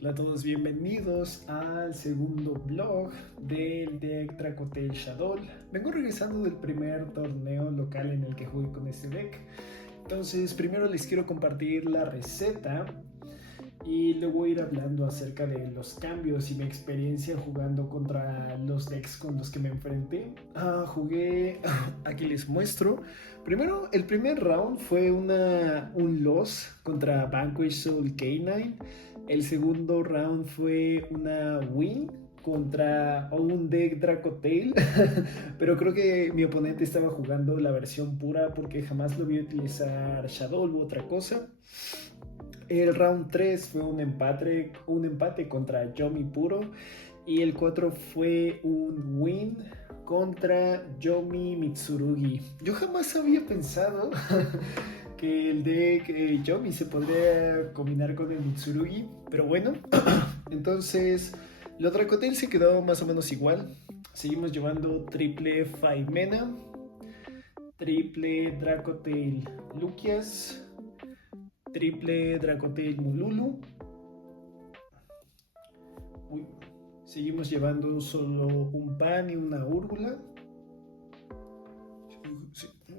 Hola a todos, bienvenidos al segundo vlog del deck Dracotel Shadow. Vengo regresando del primer torneo local en el que jugué con este deck. Entonces primero les quiero compartir la receta y luego ir hablando acerca de los cambios y mi experiencia jugando contra los decks con los que me enfrenté. Jugué, aquí les muestro. Primero, el primer round fue un loss contra Vanquish Soul K9. El segundo round fue una win contra un deck Dracotail, pero creo que mi oponente estaba jugando la versión pura porque jamás lo vi utilizar Shadow u otra cosa. El round 3 fue un empate contra Yomi puro y el 4 fue un win contra Yomi Mitsurugi. Yo jamás había pensado que el deck Yomi se podría combinar con el Mitsurugi, pero bueno, entonces lo Dracotail se quedó más o menos igual. Seguimos llevando triple Faimena, triple Dracotail Lucias, triple Dracotail Mululu. Uy, seguimos llevando solo un pan y una úrgula.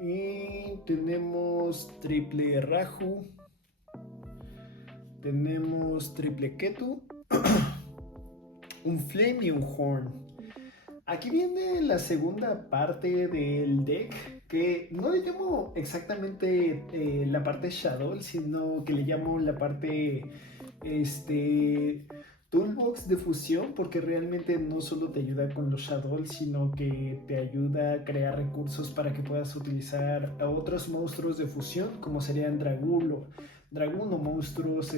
Y tenemos triple Raju. Tenemos triple Ketu. Un Flame y un Horn. Aquí viene la segunda parte del deck, que no le llamo exactamente la parte Shadow, sino que le llamo la parte Toolbox de fusión, porque realmente no solo te ayuda con los Shadow, sino que te ayuda a crear recursos para que puedas utilizar a otros monstruos de fusión, como serían Dragoon o monstruos,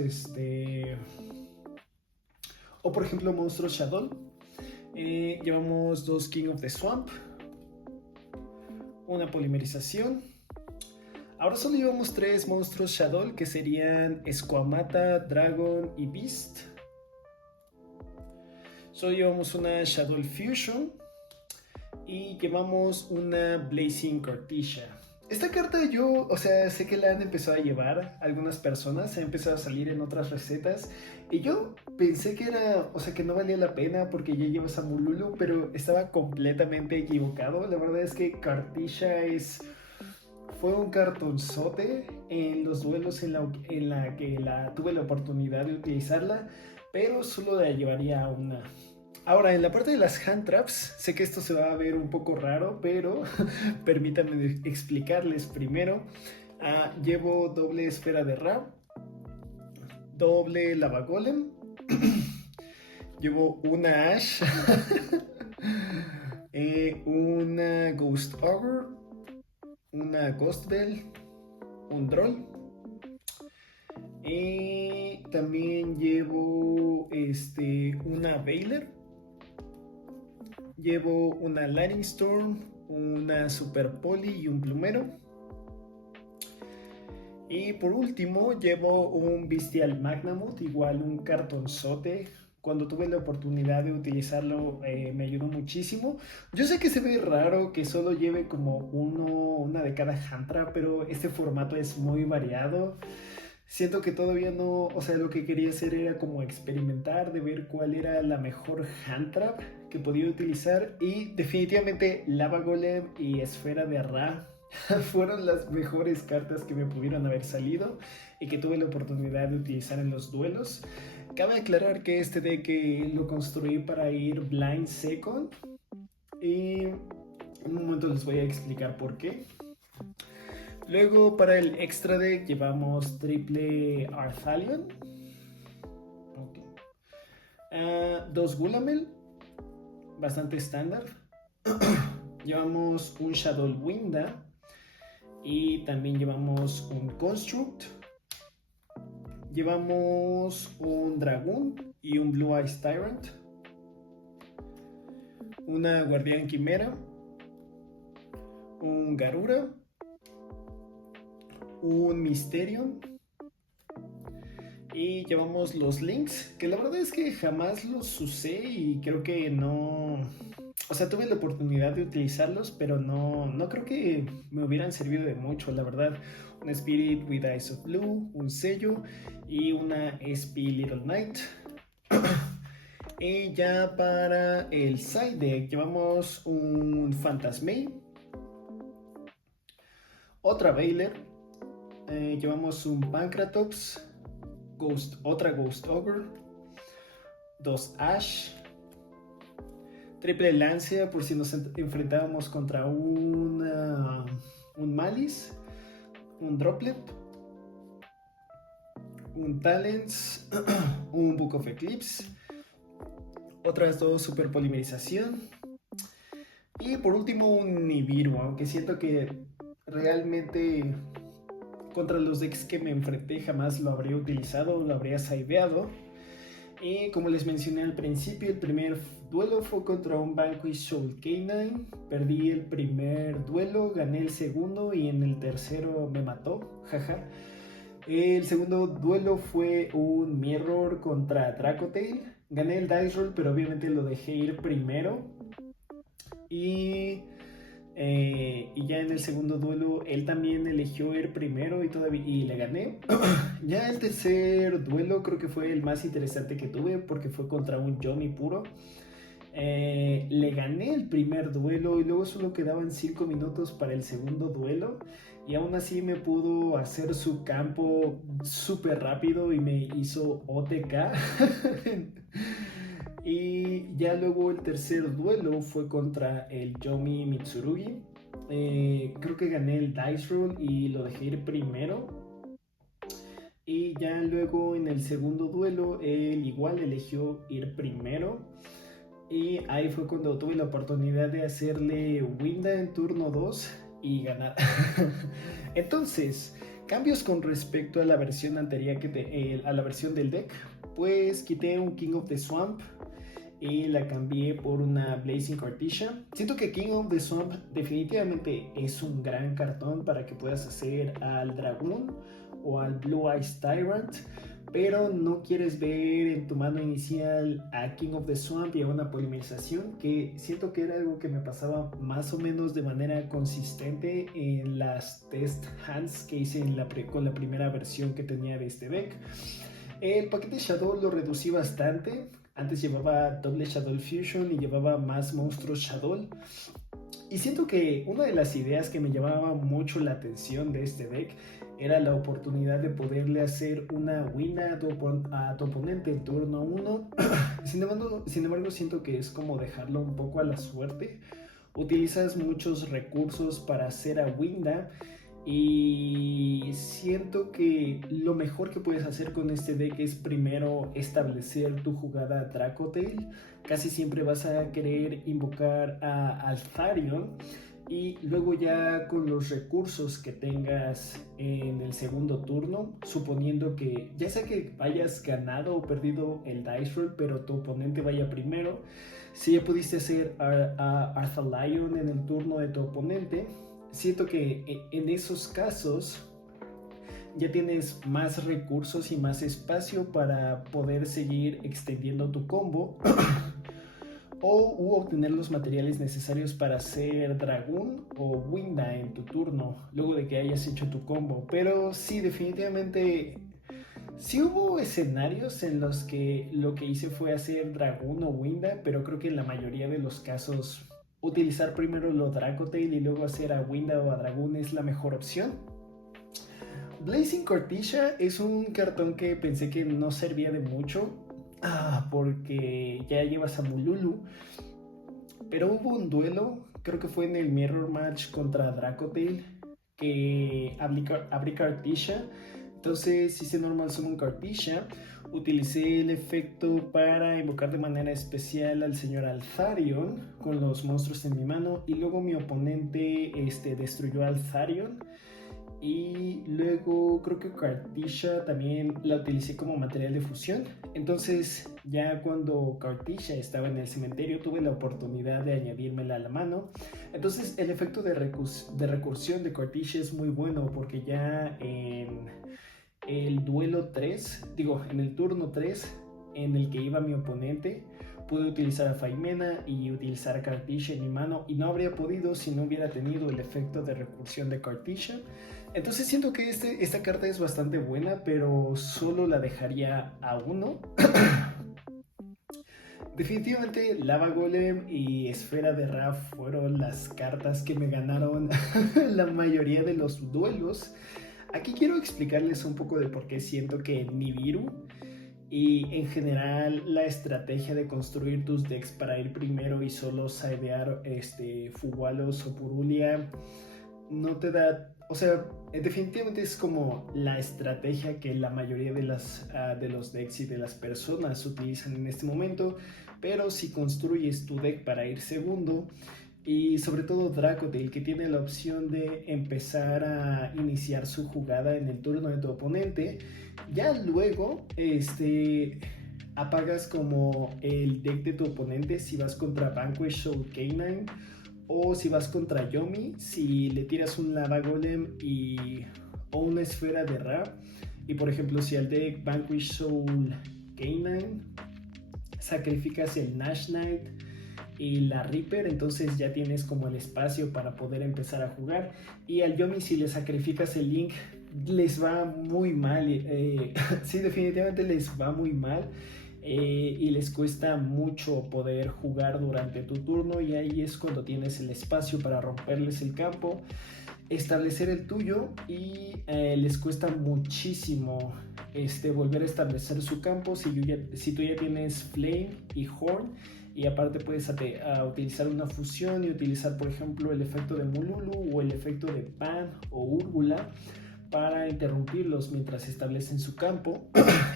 o por ejemplo monstruos Shadow. Llevamos dos King of the Swamp, una polimerización. Ahora solo llevamos tres monstruos Shadow, que serían Squamata, Dragon y Beast. Solo llevamos una Shadow Fusion y llevamos una Blazing Cartesia. Esta carta yo, sé que la han empezado a llevar algunas personas, ha empezado a salir en otras recetas y yo pensé que que no valía la pena porque ya llevas a Mululu, pero estaba completamente equivocado. La verdad es que Cartesia fue un cartonzote en los duelos en la que tuve la oportunidad de utilizarla, pero solo la llevaría a una. Ahora, en la parte de las hand traps, sé que esto se va a ver un poco raro, pero permítanme explicarles primero. Llevo doble esfera de Ra, doble lava golem, llevo una Ash, una Ghost Ogre, una Ghost Bell, un Droll. Y también llevo una Veiler. Llevo una Lightning Storm, una Super Poli y un plumero. Y por último llevo un Bestial Magnamuth, igual un cartonzote. Cuando tuve la oportunidad de utilizarlo me ayudó muchísimo. Yo sé que se ve raro que solo lleve como una de cada Hantra, pero este formato es muy variado. Siento que todavía no, lo que quería hacer era como experimentar, de ver cuál era la mejor hand trap que podía utilizar y definitivamente Lava Golem y Esfera de Ra fueron las mejores cartas que me pudieron haber salido y que tuve la oportunidad de utilizar en los duelos. Cabe aclarar que este deck lo construí para ir blind second y en un momento les voy a explicar por qué. Luego para el extra deck llevamos triple Arthalion, okay. Dos Gulamel, bastante estándar. Llevamos un Shadow Winda y también llevamos un Construct. Llevamos un Dragoon y un Blue Eyes Tyrant. Una Guardián Quimera, un Garura, un Mysterium y llevamos los links, que la verdad es que jamás los usé y creo que no, tuve la oportunidad de utilizarlos, pero no creo que me hubieran servido de mucho, la verdad. Un Spirit with Eyes of Blue, un sello y una SP Little Knight. Y ya para el side deck llevamos un Phantasmate, otra Veiler, llevamos un Pancratops, otra Ghost Ogre, dos Ash, triple Lancia por si nos enfrentábamos contra un Malice, un Droplet, un Talents, un Book of Eclipse, otras dos Super Polimerización y por último un Nibiru, aunque siento que realmente contra los decks que me enfrenté jamás lo habría utilizado o lo habría sideado. Y como les mencioné al principio, el primer duelo fue contra un Vanquish Soul K9. Perdí el primer duelo, gané el segundo y en el tercero me mató, jaja. El segundo duelo fue un Mirror contra Dracotail. Gané el Dice Roll, pero obviamente lo dejé ir primero. Y ya en el segundo duelo él también eligió ir primero y le gané. Ya el tercer duelo creo que fue el más interesante que tuve porque fue contra un Yomi puro. Le gané el primer duelo y luego solo quedaban 5 minutos para el segundo duelo y aún así me pudo hacer su campo súper rápido y me hizo OTK. Y ya luego el tercer duelo fue contra el Yomi Mitsurugi. Creo que gané el Dice Roll y lo dejé ir primero. Y ya luego en el segundo duelo él igual eligió ir primero. Y ahí fue cuando tuve la oportunidad de hacerle Winda en turno 2 y ganar. Entonces, cambios con respecto a la versión anterior a la versión del deck. Pues quité un King of the Swamp y la cambié por una Blazing Cartisia. Siento que King of the Swamp definitivamente es un gran cartón para que puedas hacer al dragón o al Blue Eyes Tyrant, pero no quieres ver en tu mano inicial a King of the Swamp y a una polimerización, que siento que era algo que me pasaba más o menos de manera consistente en las test hands que hice con la primera versión que tenía de este deck. El paquete Shadow lo reducí bastante. Antes llevaba doble Shadow Fusion y llevaba más monstruos Shadow. Y siento que una de las ideas que me llamaba mucho la atención de este deck era la oportunidad de poderle hacer una win a tu oponente en turno 1. Sin embargo, siento que es como dejarlo un poco a la suerte. Utilizas muchos recursos para hacer a Winda y siento que lo mejor que puedes hacer con este deck es primero establecer tu jugada Dracotail. Casi siempre vas a querer invocar a Altharion y luego ya con los recursos que tengas en el segundo turno, suponiendo que ya sea que hayas ganado o perdido el Dice Roll, pero tu oponente vaya primero, si ya pudiste hacer a Arthalion en el turno de tu oponente, siento que en esos casos ya tienes más recursos y más espacio para poder seguir extendiendo tu combo o obtener los materiales necesarios para hacer dragón o Winda en tu turno luego de que hayas hecho tu combo. Pero sí, definitivamente sí hubo escenarios en los que lo que hice fue hacer dragón o Winda, pero creo que en la mayoría de los casos utilizar primero lo Dracotail y luego hacer a Winda o a dragón es la mejor opción. Blazing Cartisia es un cartón que pensé que no servía de mucho porque ya llevas a Mululu, pero hubo un duelo, creo que fue en el Mirror Match contra Dracotail, que abrí Cartisia. Entonces hice Normal Summon Cartisia, utilicé el efecto para invocar de manera especial al señor Altharion con los monstruos en mi mano y luego mi oponente destruyó a Altharion. Y luego creo que Cartisia también la utilicé como material de fusión. Entonces ya cuando Cartisia estaba en el cementerio tuve la oportunidad de añadírmela a la mano. Entonces el efecto de recursión de Cartisia es muy bueno porque ya en el duelo 3, en el turno 3 en el que iba mi oponente, pude utilizar a Faimena y utilizar a Cartisia en mi mano y no habría podido si no hubiera tenido el efecto de recursión de Cartisia. Entonces siento que esta carta es bastante buena, pero solo la dejaría a 1. Definitivamente Lava Golem y Esfera de Ra fueron las cartas que me ganaron la mayoría de los duelos. Aquí quiero explicarles un poco de por qué siento que Nibiru y en general la estrategia de construir tus decks para ir primero y solo sidear Fuwalos o Purulia no te da, o sea, definitivamente es como la estrategia que la mayoría de los decks y de las personas utilizan en este momento, pero si construyes tu deck para ir segundo, y sobre todo Dracodale, que tiene la opción de empezar a iniciar su jugada en el turno de tu oponente, ya luego apagas como el deck de tu oponente si vas contra Vanquish Soul Canine, o si vas contra Yomi, si le tiras un Lava Golem o una Esfera de Ra. Y por ejemplo, si al deck Vanquish Soul Canine sacrificas el Nash Knight y la Reaper, entonces ya tienes como el espacio para poder empezar a jugar. Y al Yomi, si le sacrificas el Link, les va muy mal. Sí, definitivamente les va muy mal. Y les cuesta mucho poder jugar durante tu turno, y ahí es cuando tienes el espacio para romperles el campo, establecer el tuyo, y les cuesta muchísimo volver a establecer su campo si tú ya tienes Flame y Horn, y aparte puedes utilizar una fusión y utilizar por ejemplo el efecto de Mululu o el efecto de Pan o Úrgula para interrumpirlos mientras establecen su campo.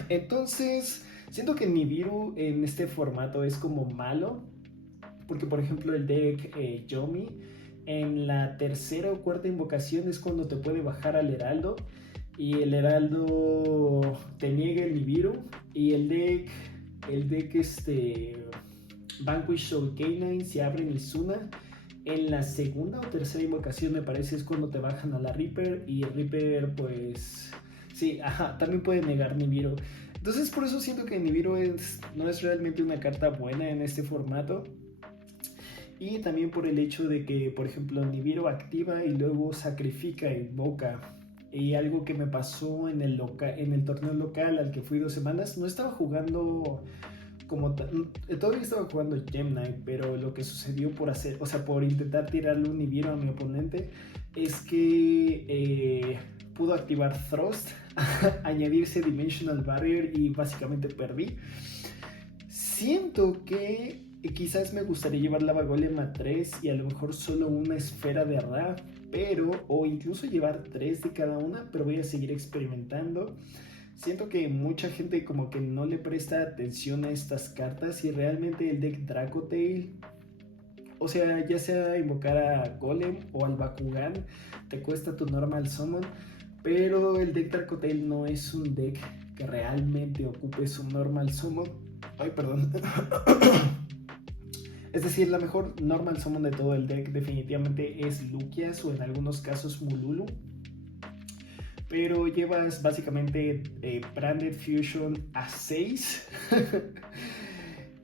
Entonces siento que Nibiru en este formato es como malo, porque por ejemplo el deck Yomi en la tercera o cuarta invocación es cuando te puede bajar al Heraldo, y el Heraldo te niega el Nibiru, y el deck Vanquish Soul Canine se abre en Izuna. En la segunda o tercera invocación me parece es cuando te bajan a la Reaper, y Reaper pues sí, también puede negar Nibiru. Entonces por eso siento que Nibiru no es realmente una carta buena en este formato. Y también por el hecho de que, por ejemplo, Nibiru activa y luego sacrifica y invoca. Y algo que me pasó en el torneo local al que fui 2 semanas, no estaba jugando todavía estaba jugando Gem Knight, pero lo que sucedió por intentar tirarle un Nibiru a mi oponente, es que pudo activar Thrust, añadirse Dimensional Barrier, y básicamente perdí. Siento que quizás me gustaría llevar Lava Golem a 3 y a lo mejor solo una Esfera de Ra, o incluso llevar 3 de cada una, pero voy a seguir experimentando. Siento que mucha gente como que no le presta atención a estas cartas, y realmente el deck Dracodale, o sea, ya sea invocar a Golem o al Bakugan, te cuesta tu normal summon, pero el deck Dracodale no es un deck que realmente ocupe su normal summon. Ay, perdón. Es decir, la mejor normal summon de todo el deck definitivamente es Lucias, o en algunos casos Mululu. Pero llevas básicamente Branded Fusion a 6.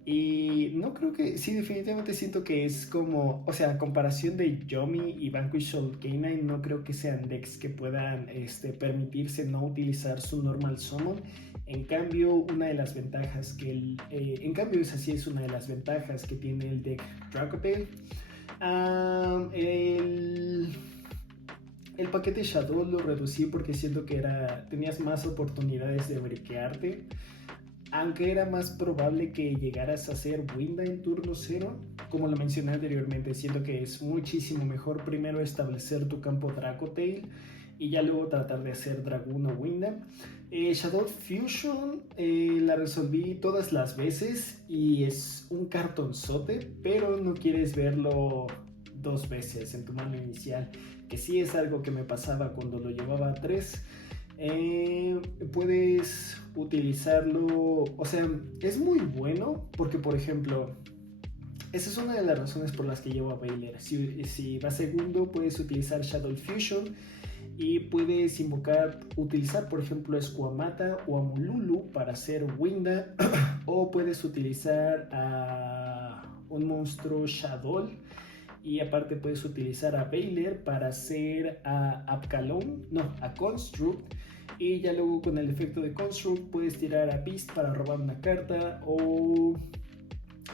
Y no creo que, sí, definitivamente siento que es como, o sea, a comparación de Yomi y Vanquish Soul Canine, no creo que sean decks que puedan permitirse no utilizar su normal summon. En cambio, una de las ventajas que esa sí es una de las ventajas que tiene el deck Dracodale. El paquete Shadow lo reducí porque siento que tenías más oportunidades de briquearte, aunque era más probable que llegaras a hacer Winda en turno 0. Como lo mencioné anteriormente, siento que es muchísimo mejor primero establecer tu campo Dracodale y ya luego tratar de hacer Dragoon o Winda. Shadow Fusion la resolví todas las veces y es un cartonzote, pero no quieres verlo 2 veces en tu mano inicial, que sí es algo que me pasaba cuando lo llevaba a 3. Puedes utilizarlo, o sea, es muy bueno porque, por ejemplo, esa es una de las razones por las que llevo a Baylor. Si va segundo, puedes utilizar Shadow Fusion y puedes utilizar por ejemplo a Squamata o a Mululu para hacer Winda, o puedes utilizar a un monstruo Shadow, y aparte puedes utilizar a Baylor para hacer a Construct, y ya luego con el efecto de Construct puedes tirar a Beast para robar una carta, o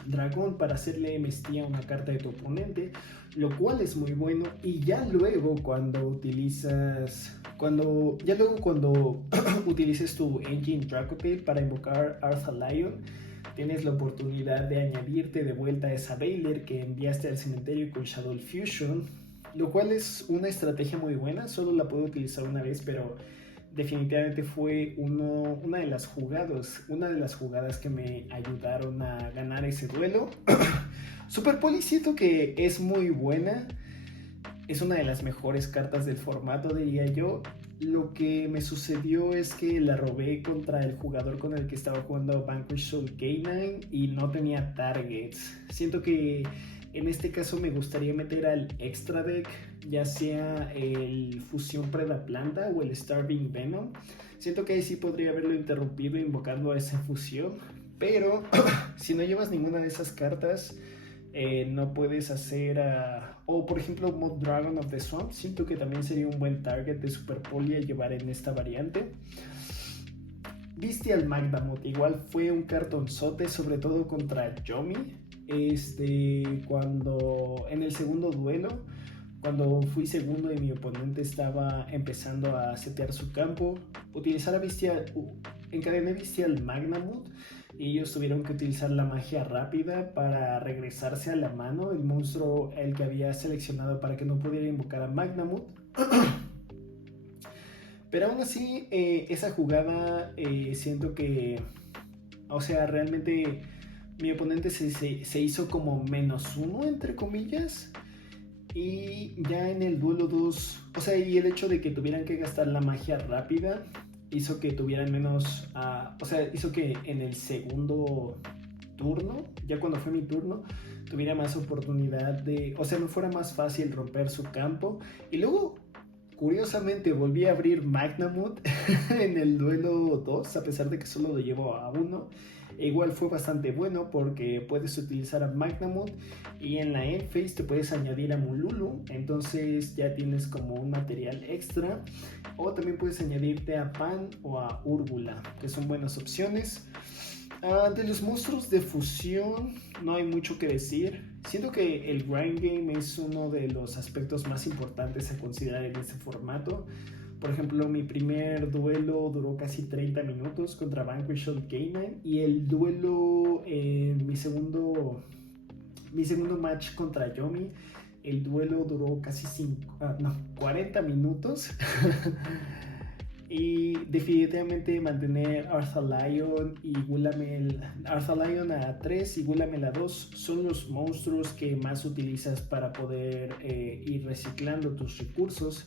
dragón para hacerle mestía a una carta de tu oponente, lo cual es muy bueno. Y ya luego cuando utilices tu Engine Dracotail para invocar Artha Lion, tienes la oportunidad de añadirte de vuelta a esa Baylor que enviaste al cementerio con Shadow Fusion, lo cual es una estrategia muy buena. Solo la puedo utilizar una vez, pero definitivamente fue una de las jugadas que me ayudaron a ganar ese duelo. Super Poli siento que es muy buena, es una de las mejores cartas del formato, diría yo. Lo que me sucedió es que la robé contra el jugador con el que estaba jugando Vanquish Soul K9 y no tenía targets. Siento que en este caso me gustaría meter al extra deck, ya sea el Fusión Predaplanta o el Starving Venom. Siento que ahí sí podría haberlo interrumpido invocando a esa fusión, pero si no llevas ninguna de esas cartas, no puedes hacer o por ejemplo Mod Dragon of the Swamp. Siento que también sería un buen target de Super Poli a llevar en esta variante. Bestial Magdamoth igual fue un cartonzote, sobre todo contra Yomi. Cuando en el segundo duelo, cuando fui segundo y mi oponente estaba empezando a setear su campo, encadené Bestial Magdamoth y ellos tuvieron que utilizar la magia rápida para regresarse a la mano el monstruo el que había seleccionado para que no pudiera invocar a Magdamoth. Pero aún así, esa jugada siento que, o sea, realmente mi oponente se hizo como -1, entre comillas. Y ya en el duelo 2, o sea, y el hecho de que tuvieran que gastar la magia rápida hizo que tuvieran menos, o sea, hizo que en el segundo turno, ya cuando fue mi turno, tuviera más oportunidad o sea, me fuera más fácil romper su campo. Y luego, curiosamente, volví a abrir Magdamoth en el duelo 2, a pesar de que solo lo llevo a 1. Igual fue bastante bueno porque puedes utilizar a Magdamoth y en la end phase te puedes añadir a Mululu, entonces ya tienes como un material extra. O también puedes añadirte a Pan o a Úrbula, que son buenas opciones. De los monstruos de fusión no hay mucho que decir. Siento que el grind game es uno de los aspectos más importantes a considerar en este formato. Por ejemplo, mi primer duelo duró casi 30 minutos contra Vanquish Soul K9 y el duelo, mi segundo match contra Yomi, el duelo duró casi 40 minutos. Y definitivamente mantener Artha Lion a 3 y Gulamel a 2 son los monstruos que más utilizas para poder ir reciclando tus recursos.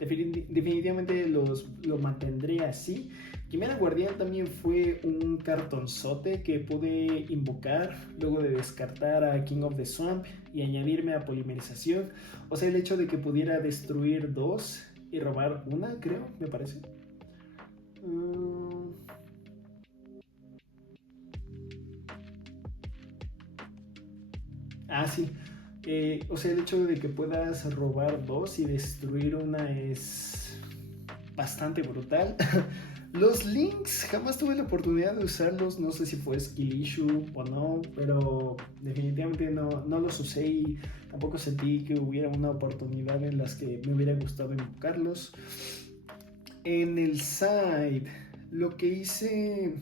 Definitivamente lo mantendré así. Quimera Guardián también fue un cartonzote que pude invocar luego de descartar a King of the Swamp y añadirme a Polimerización. O sea, el hecho de que pudiera destruir 2 y robar una, creo, me parece. Sí. O sea, el hecho de que puedas robar 2 y destruir una es bastante brutal. Los links, jamás tuve la oportunidad de usarlos, no sé si fue skill issue o no, pero definitivamente no los usé y tampoco sentí que hubiera una oportunidad en las que me hubiera gustado invocarlos. En el side, lo que hice,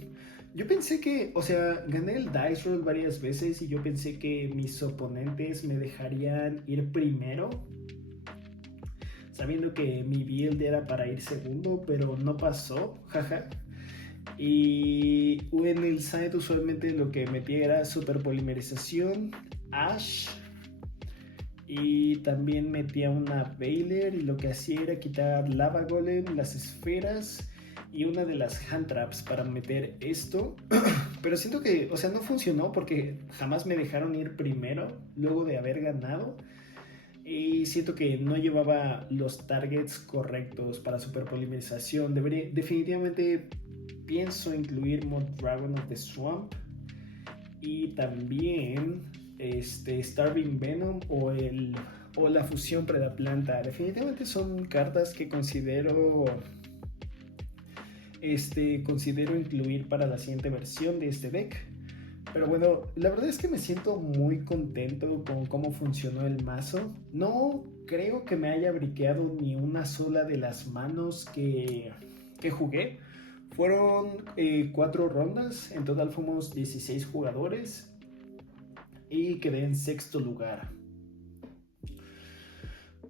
yo pensé que, o sea, gané el dice roll varias veces y yo pensé que mis oponentes me dejarían ir primero, sabiendo que mi build era para ir segundo, pero no pasó, jaja. Y en el side usualmente lo que metía era super polimerización, Ash, y también metía una Baylor y lo que hacía era quitar Lava Golem, las esferas y una de las hand traps para meter esto. Pero siento que, o sea, no funcionó porque jamás me dejaron ir primero luego de haber ganado. Y siento que no llevaba los targets correctos para superpolimerización. Definitivamente pienso incluir Mod Dragon of the Swamp y también Starving Venom o la fusión Predaplanta. Definitivamente son cartas que considero incluir para la siguiente versión de este deck. Pero bueno, la verdad es que me siento muy contento con cómo funcionó el mazo. No creo que me haya briqueado ni una sola de las manos que jugué. Fueron 4 rondas, en total fuimos 16 jugadores y quedé en sexto lugar.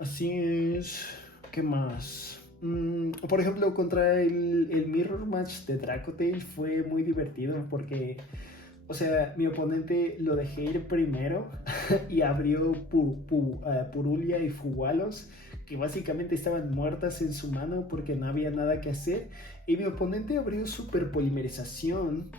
Así es. ¿Qué más? Por ejemplo, contra el Mirror Match de Dracotail fue muy divertido porque, o sea, mi oponente lo dejé ir primero y abrió Purulia y Fugalos, que básicamente estaban muertas en su mano porque no había nada que hacer. Y mi oponente abrió Super Polimerización.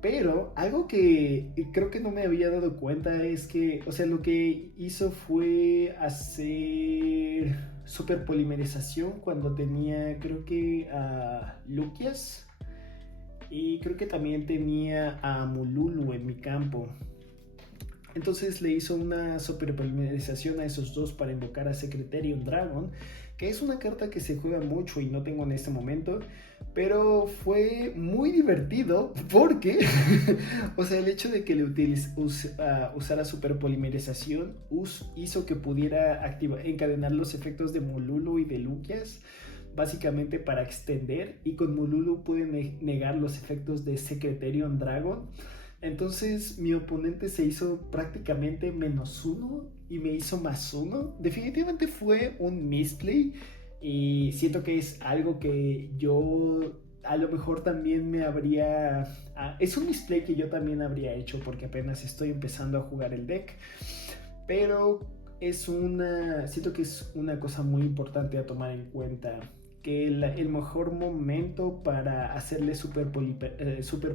Pero algo que creo que no me había dado cuenta es que, o sea, lo que hizo fue hacer super polimerización cuando tenía, creo que a Luquias y creo que también tenía a Mululu en mi campo. Entonces le hizo una super polimerización a esos dos para invocar a Secretarium Dragon, que es una carta que se juega mucho y no tengo en este momento, pero fue muy divertido porque, o sea, el hecho de que le usara super polimerización hizo que pudiera encadenar los efectos de Mululu y de Luquias, básicamente para extender, y con Mululu pude negar los efectos de Secretarium Dragon. Entonces mi oponente se hizo prácticamente -1 y me hizo +1. Definitivamente fue un misplay y siento que es algo que yo a lo mejor también me habría... es un misplay que yo también habría hecho porque apenas estoy empezando a jugar el deck. Pero siento que es una cosa muy importante a tomar en cuenta, que el mejor momento para hacerle super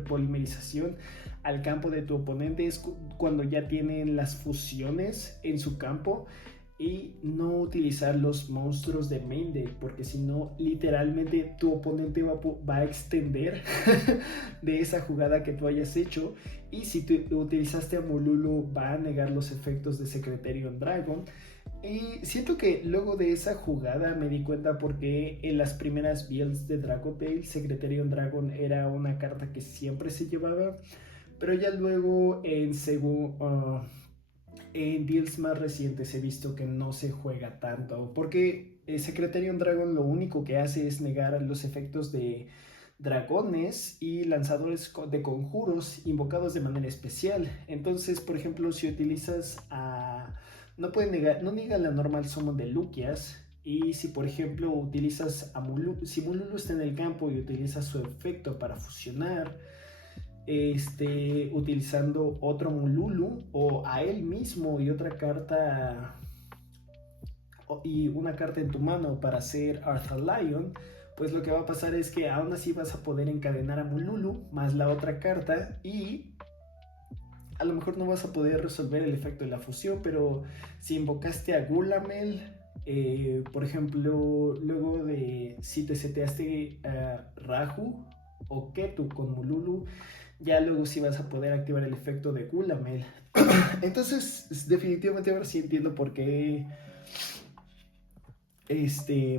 polimerización al campo de tu oponente es cuando ya tienen las fusiones en su campo, y no utilizar los monstruos de main deck, porque si no, literalmente tu oponente va a extender de esa jugada que tú hayas hecho, y si tú utilizaste a Mululu va a negar los efectos de Secretarium Dragon. Y siento que luego de esa jugada me di cuenta porque en las primeras builds de Dracotail, Secretarium Dragon era una carta que siempre se llevaba, pero ya luego en builds más recientes he visto que no se juega tanto, porque Secretarium Dragon lo único que hace es negar los efectos de dragones y lanzadores de conjuros invocados de manera especial. Entonces, por ejemplo, si utilizas a... no niega la normal summon de Luquias. Y si por ejemplo utilizas a Mululu, si Mululu está en el campo y utilizas su efecto para fusionar, utilizando otro Mululu o a él mismo y otra carta y una carta en tu mano para hacer Arthur Lion, pues lo que va a pasar es que aún así vas a poder encadenar a Mululu más la otra carta, y a lo mejor no vas a poder resolver el efecto de la fusión, pero si invocaste a Gulamel, por ejemplo, luego de si te seteaste a Rahu o Ketu con Mululu, ya luego sí vas a poder activar el efecto de Gulamel. Entonces, definitivamente ahora sí entiendo por qué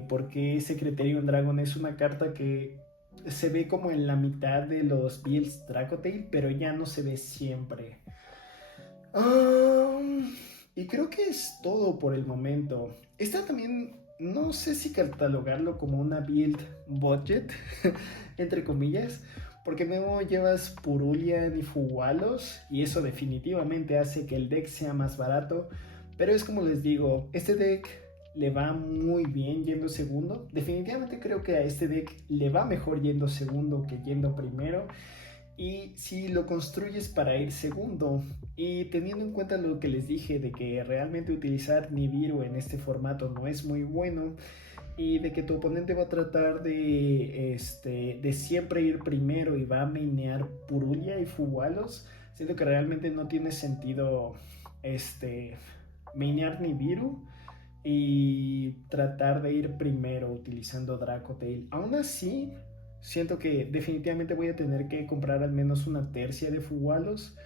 porque Secretarium Dragon es una carta que se ve como en la mitad de los builds Dracotail, pero ya no se ve siempre. Y creo que es todo por el momento. Esta también, no sé si catalogarlo como una build budget, entre comillas, porque no llevas Purulia ni Fugalos, y eso definitivamente hace que el deck sea más barato. Pero es como les digo, este deck le va muy bien yendo segundo. Definitivamente creo que a este deck le va mejor yendo segundo que yendo primero. Y si lo construyes para ir segundo, y teniendo en cuenta lo que les dije de que realmente utilizar Nibiru en este formato no es muy bueno, y de que tu oponente va a tratar de siempre ir primero y va a mainear Purulia y Fugalos, siento que realmente no tiene sentido mainear Nibiru y tratar de ir primero utilizando Dracotail. Aún así, siento que definitivamente voy a tener que comprar al menos una tercia de Fugalos.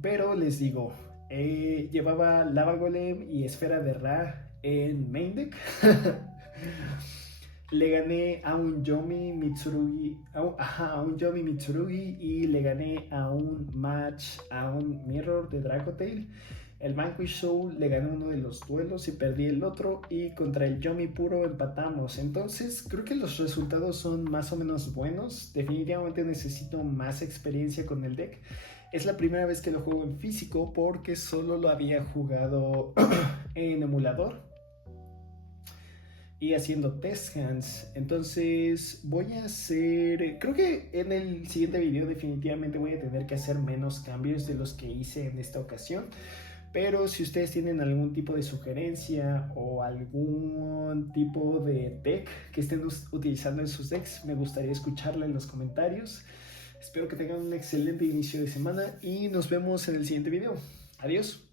Pero les digo, llevaba Lava Golem y Esfera de Ra en main deck. Le gané a un Yomi Mitsurugi, a un Yomi Mitsurugi y le gané a un match, a un Mirror de Dracotail. El Vanquish Soul le gané uno de los duelos y perdí el otro, y contra el Yomi puro empatamos. Entonces creo que los resultados son más o menos buenos. Definitivamente necesito más experiencia con el deck. Es la primera vez que lo juego en físico porque solo lo había jugado en emulador y haciendo test hands. Entonces voy a hacer, creo que en el siguiente video definitivamente voy a tener que hacer menos cambios de los que hice en esta ocasión. Pero si ustedes tienen algún tipo de sugerencia o algún tipo de deck que estén utilizando en sus decks, me gustaría escucharla en los comentarios. Espero que tengan un excelente inicio de semana y nos vemos en el siguiente video. Adiós.